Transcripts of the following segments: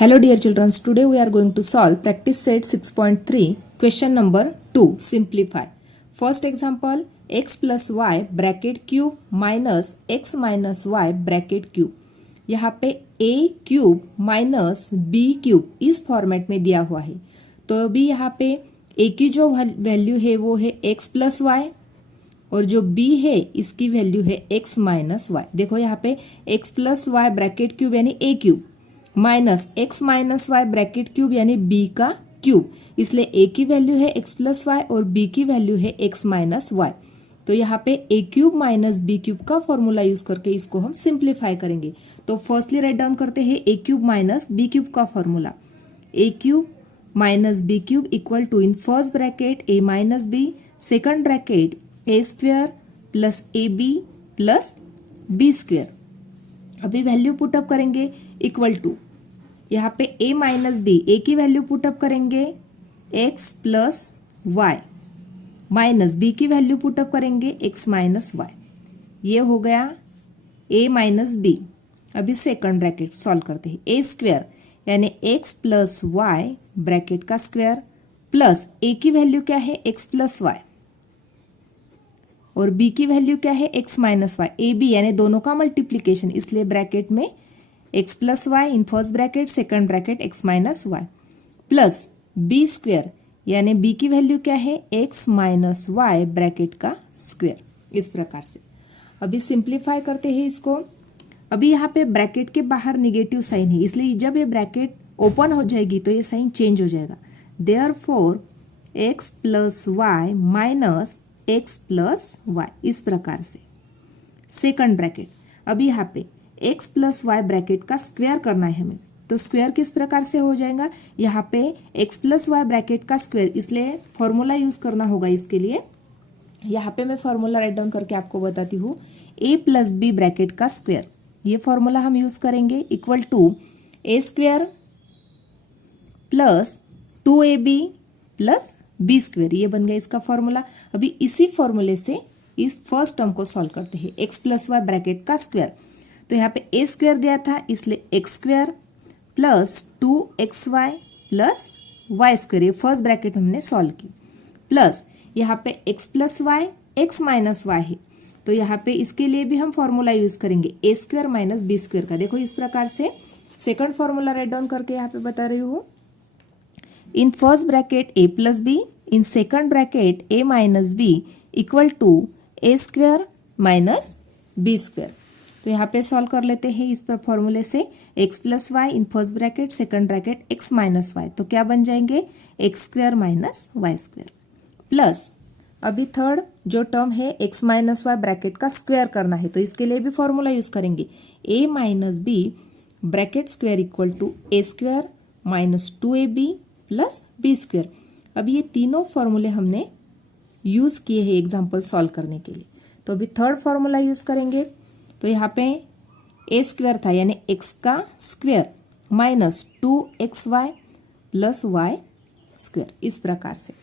Hello dear children, today we are going to solve practice set 6.3 question number 2. Simplify. First example, x plus y bracket cube minus x minus y bracket cube. यहाँ पे a cube minus b cube इस format में दिया हुआ है। तो अभी यहाँ पे a की जो वैल्यू है वो है x प्लस वाई और जो b है इसकी वैल्यू है x माइनस वाई। देखो यहाँ पे x plus y bracket cube यानी a cube minus x minus y bracket cube यानी b का क्यूब, इसलिए a की वैल्यू है x प्लस वाई और b की वैल्यू है x माइनस वाई। तो यहाँ पे a cube minus b cube का फॉर्मूला यूज करके इसको हम सिंप्लीफाई करेंगे। तो फर्स्टली राइट डाउन करते हैं a cube minus b cube का formula. a cube minus b cube equal to in first bracket a minus b, second bracket a square plus ab plus b square. अभी value put up करेंगे equal to, यहाँ पे a minus B, A की value put up करेंगे x plus Y minus B की value put up करेंगे x minus Y. ये हो गया a माइनस बी। अभी सेकंड ब्रैकेट सॉल्व करते हैं। a स्क्वेयर यानी x प्लस वाई ब्रैकेट का स्क्वेयर प्लस a की वैल्यू क्या है x प्लस वाई और b की वैल्यू क्या है x minus y. A b यानी दोनों का मल्टीप्लीकेशन, इसलिए ब्रैकेट में x plus y in first bracket, second bracket x minus y plus b square यानी b की वैल्यू क्या है x माइनस वाई ब्रैकेट का स्क्वेयर। इस प्रकार से अभी सिंप्लीफाई करते हैं इसको। अभी यहाँ पे ब्रैकेट के बाहर निगेटिव साइन है, इसलिए जब ये ब्रैकेट ओपन हो जाएगी तो ये साइन चेंज हो जाएगा। Therefore x plus Y minus x plus y, इस प्रकार से। सेकंड ब्रैकेट, अभी यहाँ पे x प्लस वाई ब्रैकेट का स्क्वायर करना है हमें, तो स्क्वायर किस प्रकार से हो जाएगा, यहाँ पे x प्लस वाई ब्रैकेट का स्क्वायर, इसलिए फॉर्मूला यूज करना होगा इसके लिए। यहाँ पे मैं फॉर्मूला राइट डाउन करके आपको बताती हूँ। a प्लस बी ब्रैकेट का स्क्वायर, ये फॉर्मूला हम यूज करेंगे equal to a square plus 2ab plus b square, ये बन गया इसका फॉर्मूला। अभी इसी फॉर्मूले से इस फर्स्ट टर्म को सॉल्व करते हैं, x प्लस वाई ब्रैकेट का स्क्वायर। तो यहाँ पे a स्क्वायर दिया था इसलिए x square plus 2xy plus y square, ये फर्स्ट ब्रैकेट में हमने सॉल्व की, प्लस यहाँ पे x plus y x minus y है, तो यहाँ पे इसके लिए भी हम फॉर्मूला यूज करेंगे a square minus b square का। देखो इस प्रकार से सेकंड फॉर्मूला राइट डाउन करके यहाँ पे बता रही हूँ। In first bracket a plus b, in second bracket a minus b equal to a square minus b square. तो यहाँ पे सॉल्व कर लेते हैं इस पर फॉर्मूले से। x plus y in first bracket, second bracket x minus y, तो क्या बन जाएंगे x square minus y square plus अभी थर्ड जो टर्म है x माइनस वाई ब्रैकेट का स्क्वायर करना है, तो इसके लिए भी फॉर्मूला यूज करेंगे a minus b bracket square equal to a square minus 2ab plus b square. अब ये तीनों फॉर्मूले हमने यूज किए हैं एग्जाम्पल सॉल्व करने के लिए। तो अभी थर्ड फॉर्मूला यूज करेंगे, तो यहाँ पे a स्क्वायर था यानी x का square minus 2xy plus y square, इस प्रकार से।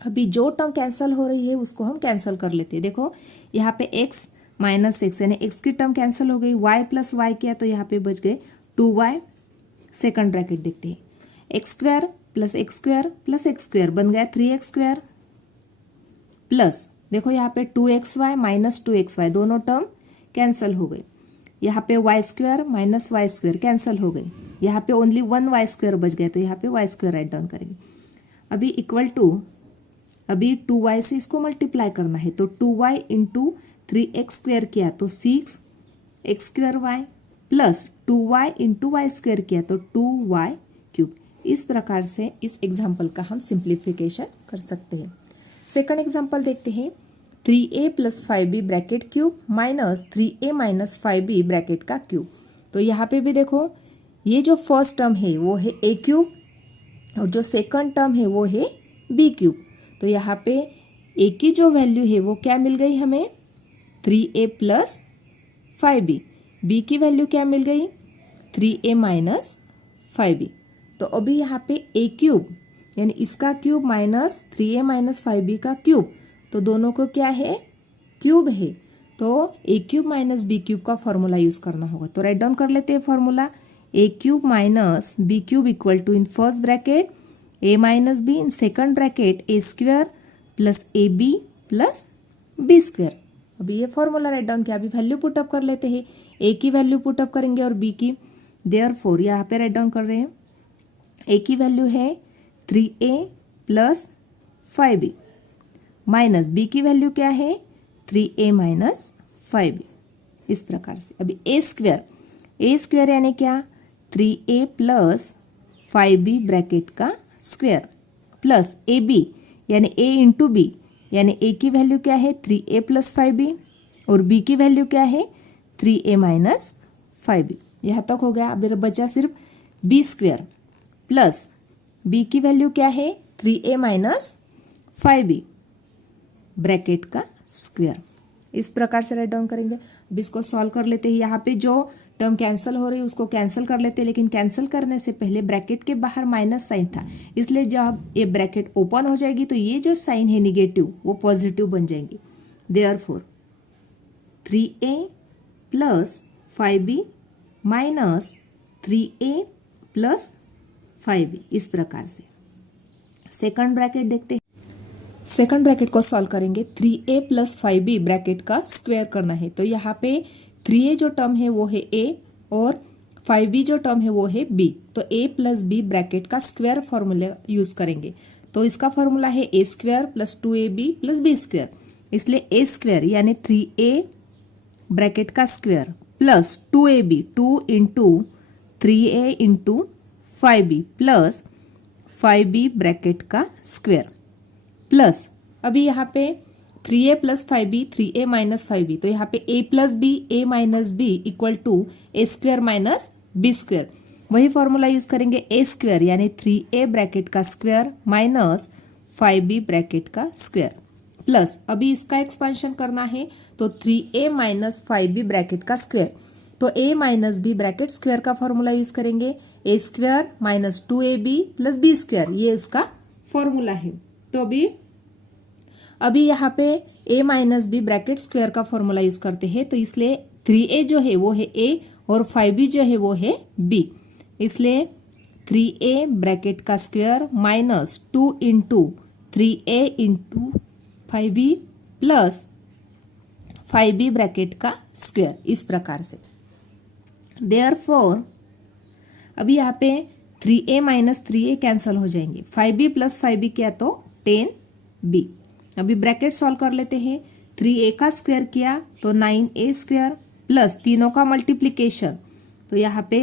अभी जो टर्म कैंसिल हो रही है उसको हम कैंसिल कर लेते हैं। देखो यहाँ पे x माइनस एक्स यानी x की टर्म कैंसिल हो गई, y प्लस वाई किया तो यहाँ पे बच गए 2y। सेकंड ब्रैकेट देखते हैं, x square plus x square plus x square बन गया 3x स्क्वायर प्लस देखो यहाँ पे 2xy माइनस 2xy, दोनों टर्म कैंसिल हो गए। यहाँ पे y square minus y square cancel हो गए, यहाँ पे ओनली 1y स्क्वायर बच गया, तो यहाँ पे y स्क्वायर राइट डाउन करेंगे। अभी इक्वल टू, अभी 2y से इसको मल्टीप्लाई करना है, तो 2y इंटू 3x स्क्वायर किया तो 6x square y plus 2y into y square किया तो 2y क्यूब। इस प्रकार से इस एग्जाम्पल का हम सिंप्लीफिकेशन कर सकते हैं। सेकंड एग्जाम्पल देखते हैं, 3a plus 5b bracket cube minus 3a minus 5b bracket का क्यूब। तो यहाँ पे भी देखो ये जो फर्स्ट टर्म है वो है a क्यूब और जो सेकंड टर्म है वो है b क्यूब। तो यहाँ पे a की जो वैल्यू है वो क्या मिल गई हमें 3a प्लस 5b, b की वैल्यू क्या मिल गई 3a माइनस 5b। तो अभी यहाँ पे a क्यूब यानी इसका cube minus 3a minus 5b का क्यूब, तो दोनों को क्या है क्यूब है, तो a cube minus b cube का फॉर्मूला यूज करना होगा। तो राइट डाउन कर लेते हैं formula, a cube minus b cube equal to in first bracket a minus b, in second bracket a square plus a b plus b square. अभी ये formula write down किया। अभी वैल्यू पुटअप कर लेते हैं। ए की वैल्यू पुटअप करेंगे और बी की, देयरफॉर यहाँ पे राइट डाउन कर रहे हैं। ए की वैल्यू है 3a plus 5b minus B की वैल्यू क्या है 3a माइनस 5b। इस प्रकार से अभी ए स्क्वायर यानी क्या 3a प्लस 5b ब्रैकेट का स्क्वायर प्लस ए बी यानी a इंटू बी यानी a की वैल्यू क्या है 3a प्लस 5b और b की वैल्यू क्या है 3a माइनस 5b। यहाँ तक हो गया। अब बचा सिर्फ b स्क्वायर प्लस b की वैल्यू क्या है 3a माइनस 5b ब्रैकेट का स्क्वायर। इस प्रकार से राइट डाउन करेंगे। अब इसको सॉल्व कर लेते हैं। यहाँ पे जो टर्म कैंसिल हो रही है उसको कैंसिल कर लेते हैं, लेकिन कैंसिल करने से पहले ब्रैकेट के बाहर माइनस साइन था, इसलिए जब ये ब्रैकेट ओपन हो जाएगी तो ये जो साइन है निगेटिव वो पॉजिटिव बन जाएंगी। Therefore 3a plus 5b minus 3a plus 5b। इस प्रकार से सेकंड ब्रैकेट देखते हैं। सेकंड ब्रैकेट को सॉल्व करेंगे। 3a प्लस 5b ब्रैकेट का स्क्वायर करना है, तो यहाँ पे 3a जो टर्म है वो है a और 5b जो टर्म है वो है b, तो a प्लस b ब्रैकेट का स्क्वायर फॉर्मूला यूज करेंगे। तो इसका फॉर्मूला है a square plus 2ab plus b square, इसलिए a स्क्वायर यानी 3a ब्रैकेट का square plus 2ab 2 into 3a into 5b plus 5b bracket का स्क्वायर प्लस अभी यहाँ पे 3a plus 5b 3a minus 5b, तो यहाँ पे a plus b a minus b equal to a square minus b square. वही formula use करेंगे a square यानी 3a ब्रैकेट का स्क्वायर माइनस 5b ब्रैकेट का स्क्वायर प्लस अभी इसका एक्सपेंशन करना है तो 3a माइनस 5b ब्रैकेट का स्क्वायर, तो a minus b bracket square का फॉर्मूला यूज करेंगे a square minus 2ab plus b square, ये इसका फॉर्मूला है। तो अभी यहाँ पे a minus b bracket square का फॉर्मूला यूज करते हैं, तो इसलिए 3a जो है वो है a और 5b जो है वो है b, इसलिए 3a ब्रैकेट का square minus 2 into 3a into 5b plus 5b bracket का स्क्वायर। इस प्रकार से देयरफॉर अभी यहाँ पे 3a माइनस 3a कैंसल हो जाएंगे, 5b प्लस 5b क्या तो 10b। अभी ब्रैकेट सॉल्व कर लेते हैं। 3a का स्क्वायर किया तो 9a स्क्वायर प्लस तीनों का मल्टीप्लीकेशन, तो यहाँ पे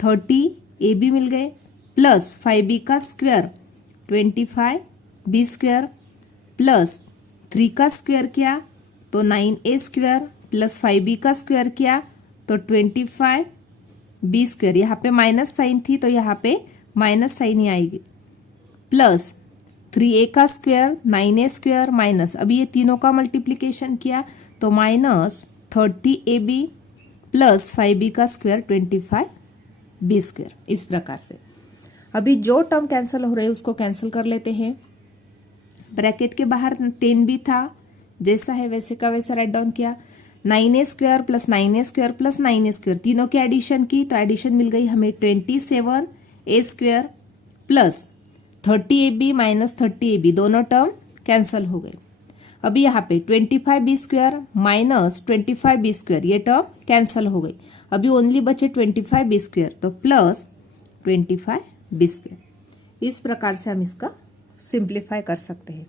30ab मिल गए प्लस 5b का स्क्वायर 25b स्क्वायर प्लस 3 का स्क्वायर किया तो 9a स्क्वायर प्लस 5b का स्क्वायर किया तो 25b स्क्वायर। यहाँ पे माइनस साइन थी तो यहाँ पे माइनस साइन ही आएगी प्लस 3a का स्क्वायर 9a स्क्वायर माइनस अभी ये तीनों का मल्टीप्लीकेशन किया तो माइनस 30ab प्लस 5b का स्क्वायर 25b स्क्वायर। इस प्रकार से अभी जो टर्म कैंसिल हो रहे हैं उसको कैंसिल कर लेते हैं। ब्रैकेट के बाहर 10b था, जैसा है वैसे का वैसा राइट डाउन किया। 9a square plus 9a square plus 9a square तीनों की एडिशन की तो एडिशन मिल गई हमें 27a square plus 30ab minus 30ab, दोनों टर्म कैंसिल हो गए। अभी यहाँ पे 25b square minus 25b square ये टर्म कैंसिल हो गई, अभी ओनली बचे 25b स्क्वायर तो प्लस 25b स्क्वायर। इस प्रकार से हम इसका सिंप्लीफाई कर सकते हैं।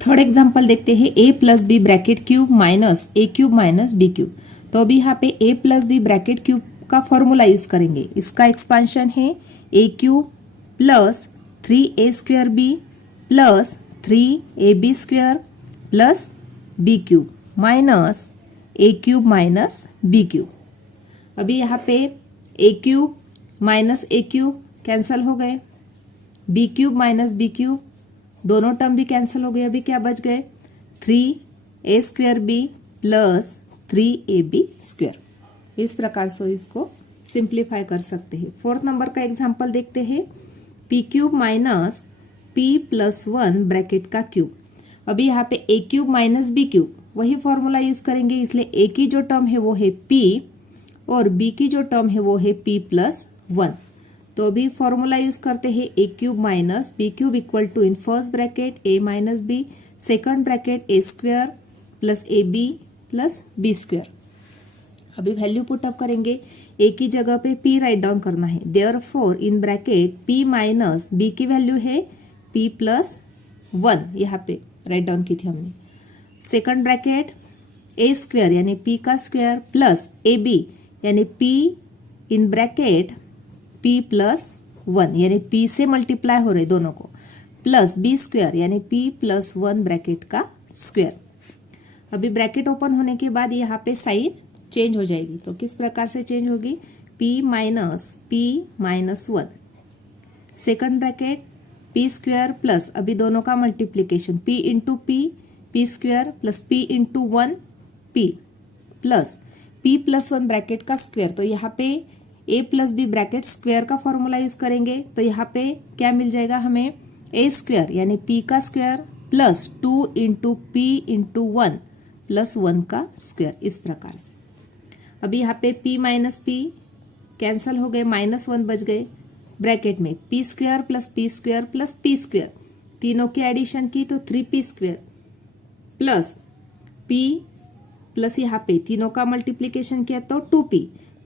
थर्ड एग्जांपल देखते हैं। a plus b bracket cube minus a cube minus b cube, तो अभी यहाँ पे a plus b bracket cube का फॉर्मूला यूज करेंगे। इसका एक्सपांशन है a cube plus 3a square b plus 3ab square plus b cube minus a cube minus b cube. अभी यहाँ पे a cube minus a cube cancel हो गए, b cube minus b cube दोनों term भी cancel हो गए। अभी क्या बच गए 3a square b plus 3ab square. इस प्रकार से इसको सिंप्लीफाई कर सकते हैं। फोर्थ नंबर का एग्जांपल देखते हैं। p cube minus p plus 1 bracket का क्यूब, अभी यहाँ पे a cube minus b cube वही फॉर्मूला यूज करेंगे, इसलिए a की जो टर्म है वो है p और b की जो टर्म है वो है p प्लस 1। तो अभी फॉर्मूला यूज करते हैं a cube minus b cube equal to in first bracket a minus b, second bracket a square plus a b plus b square. अभी वैल्यू पुट अप करेंगे, a की जगह पे p write down करना है। Therefore in bracket p minus b की value है p plus 1, यहाँ पे राइट डाउन की थी हमने। सेकंड ब्रैकेट a स्क्वायर यानी p का स्क्वायर प्लस ए बी यानी p in bracket p plus 1 यानी p से मल्टीप्लाई हो रहे दोनों को, प्लस b स्क्वायर यानी p प्लस 1 ब्रैकेट का स्क्वायर। अभी ब्रैकेट ओपन होने के बाद यहाँ पे साइन चेंज हो जाएगी। तो किस प्रकार से चेंज होगी, p minus 1, second bracket p square plus अभी दोनों का multiplication p into p square plus p into 1 p plus p plus 1 bracket का स्क्वायर। तो यहाँ पे a plus b bracket square का फॉर्मूला यूज करेंगे। तो यहाँ पे क्या मिल जाएगा हमें, a स्क्वायर यानी p का square plus 2 into p into 1 plus 1 का स्क्वायर, इस प्रकार से। अभी यहाँ पे p माइनस p कैंसल हो गए, माइनस 1 बच गए, ब्रैकेट में p square plus p square, तीनों की एडिशन की तो 3p square plus p plus यहाँ पे तीनों का मल्टीप्लीकेशन किया तो 2p,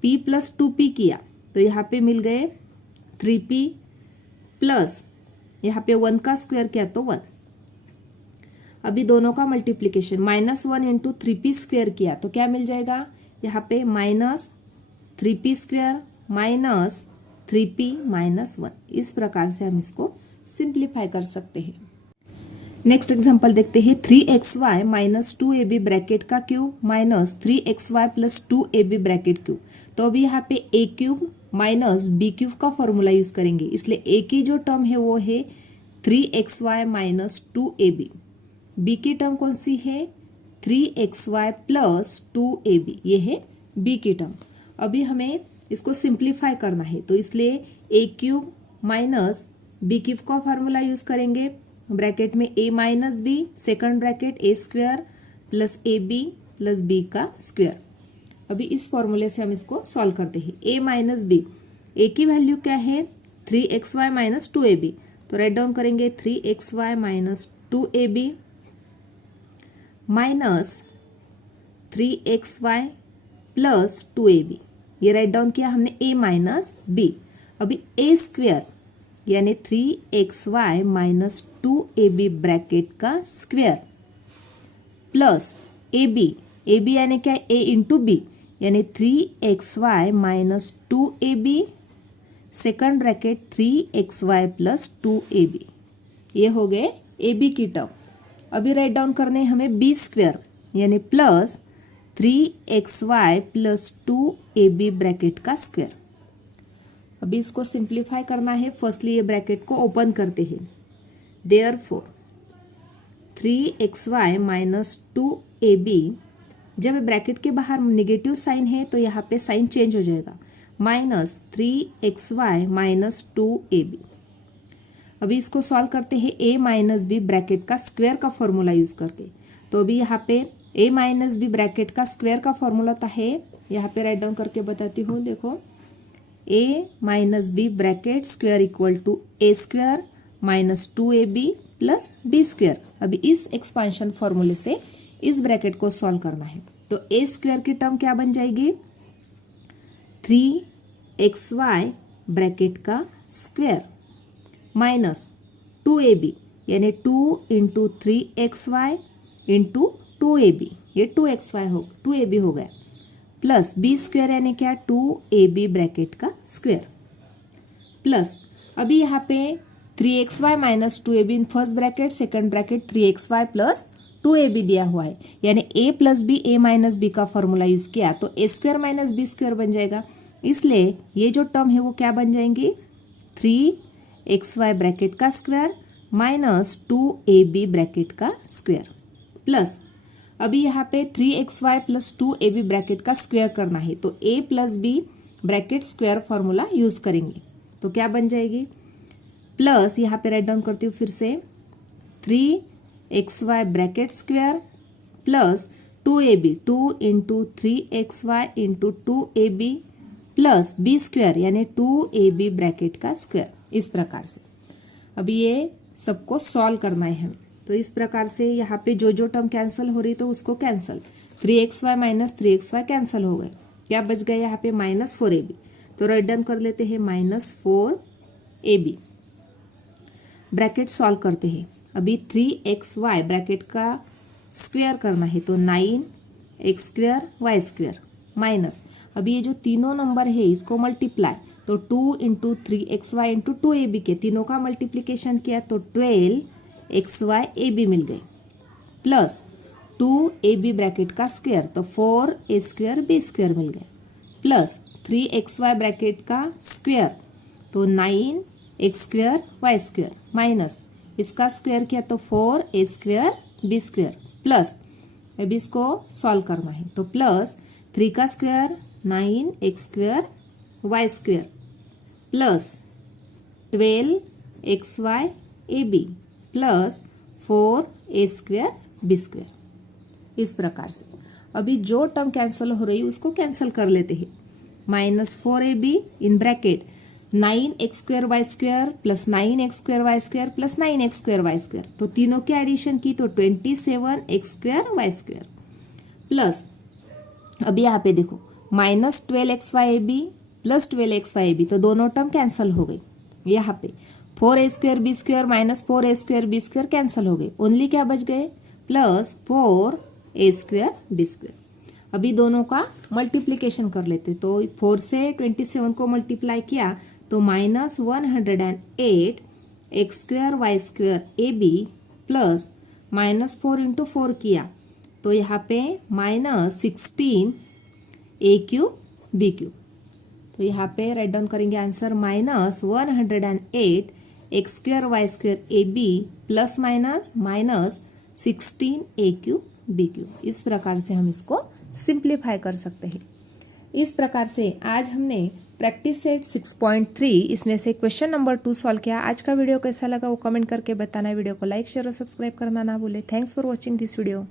p प्लस 2p किया तो यहाँ पे मिल गए 3p प्लस यहाँ पे 1 का स्क्वायर किया तो 1। अभी दोनों का multiplication minus 1 into 3p square किया तो क्या मिल जाएगा, यहाँ पे minus 3p square minus 3p minus 1। इस प्रकार से हम इसको सिंप्लीफाई कर सकते हैं। नेक्स्ट एग्जांपल देखते हैं, 3xy माइनस 2ab ब्रैकेट का cube minus 3xy plus 2ab bracket cube. तो अभी यहाँ पे a cube minus b cube का फॉर्मूला यूज करेंगे, इसलिए a की जो टर्म है वो है 3xy माइनस 2ab, b की टर्म कौन सी है 3xy प्लस 2ab, ये है b की टर्म। अभी हमें इसको सिंप्लीफाई करना है तो इसलिए a cube minus b cube का फॉर्मूला यूज करेंगे, ब्रैकेट में a minus b, second bracket a square plus a b plus b का स्क्वायर। अभी इस फॉर्मूले से हम इसको सॉल्व करते हैं। a माइनस बी, a की वैल्यू क्या है 3xy माइनस 2ab, तो राइट डाउन करेंगे 3xy minus 2ab minus 3xy plus 2ab, ये राइट डाउन किया हमने a माइनस बी। अभी a स्क्वायर यानी 3xy माइनस 2ab ब्रैकेट का स्क्वायर प्लस ab यानी क्या a इंटू बी यानी 3xy minus 2ab, second bracket 3xy plus 2ab, ये हो गए ab की टर्म। अभी राइट डाउन करने हमें b स्क्वायर यानी plus 3xy plus 2ab bracket का स्क्वायर। अभी इसको सिंप्लीफाई करना है, फर्स्टली ये ब्रैकेट को ओपन करते हैं। देयरफॉर 3xy माइनस 2ab, जब ब्रैकेट के बाहर नेगेटिव साइन है तो यहाँ पे साइन चेंज हो जाएगा, माइनस 3xy माइनस 2ab। अभी इसको सॉल्व करते हैं a माइनस बी ब्रैकेट का स्क्वायर का फॉर्मूला यूज करके। तो अभी यहाँ पे a माइनस बी ब्रैकेट का स्क्वायर का फॉर्मूला है, यहाँ पे राइट डाउन करके बताती हूँ। देखो a minus b bracket square equal to a square minus 2ab plus b square. अभी इस एक्सपांशन फॉर्मूले से इस ब्रैकेट को सॉल्व करना है। तो a स्क्वायर की टर्म क्या बन जाएगी 3xy ब्रैकेट का स्क्वायर माइनस 2ab यानी 2 इंटू 3xy इंटू 2ab, ये 2ab हो गया, प्लस b स्क्वायर यानी क्या 2ab ब्रैकेट का स्क्वायर प्लस अभी यहाँ पे 3xy minus 2ab in first bracket, second bracket 3xy plus 2ab दिया हुआ है, यानी a plus b a minus b का फॉर्मूला यूज किया तो a square minus b square बन जाएगा। इसलिए ये जो टर्म है वो क्या बन जाएंगी 3xy ब्रैकेट का स्क्वायर माइनस 2ab ब्रैकेट का स्क्वायर प्लस अभी यहाँ पे 3xy प्लस 2ab ब्रैकेट का स्क्वायर करना है तो a plus b bracket square formula use करेंगे। तो क्या बन जाएगी प्लस यहाँ पे राइट डाउन करती हूँ फिर से 3xy bracket square plus 2ab 2 into 3xy into 2ab plus b square यानी 2ab ब्रैकेट का स्क्वायर, इस प्रकार से। अभी ये सबको सॉल्व करना है हमें। तो इस प्रकार से यहाँ पे जो जो टर्म कैंसिल हो रही तो उसको cancel, 3xy minus 3xy cancel हो गए, क्या बच गए यहाँ पे -4ab। तो राइट डाउन कर लेते हैं -4ab, ब्रैकेट सॉल्व करते हैं। अभी 3xy ब्रैकेट का स्क्वायर करना है तो 9x² y² माइनस, अभी ये जो तीनों नंबर है इसको मल्टीप्लाई, तो 2 इंटू 3xy इंटू 2ab के तीनों का मल्टीप्लीकेशन किया तो 12xy ab मिल गए, प्लस 2ab ब्रैकेट का स्क्वायर तो 4a² b² मिल गए, प्लस 3xy ब्रैकेट का स्क्वायर तो 9x² y² माइनस इसका स्क्वायर किया तो 4a² b², प्लस अब इसको सॉल्व करना है तो प्लस 3 का square 9x² y² plus 12xy ab plus 4a² b², इस प्रकार से। अभी जो टर्म कैंसिल हो रही है उसको कैंसिल कर लेते हैं। -4ab in bracket 9x² y² plus 9x² y² plus 9x² y², तो तीनों के एडिशन की तो 27x² y² प्लस, अभी यहाँ पे देखो -12xyab प्लस 12xyab, तो दोनों टर्म कैंसिल हो गई। यहाँ पे 4a² b² minus 4a² b² cancel हो गए, ओनली क्या बच गए प्लस 4a² b²। अभी दोनों का मल्टीप्लिकेशन कर लेते, तो 4 से 27 को मल्टीप्लाई किया तो -108 x² y² ab plus -4 into 4 किया तो यहाँ पे -16 a³ b³, तो यहाँ पे राइट डाउन करेंगे answer -108 x² y² ab plus minus -16 a³ b³। इस प्रकार से हम इसको सिंप्लीफाई कर सकते हैं। इस प्रकार से आज हमने प्रैक्टिस सेट 6.3 इसमें से क्वेश्चन नंबर 2 सॉल्व किया। आज का वीडियो कैसा लगा वो कमेंट करके बताना। वीडियो को लाइक शेयर और सब्सक्राइब करना ना भूले। Thanks for watching this video.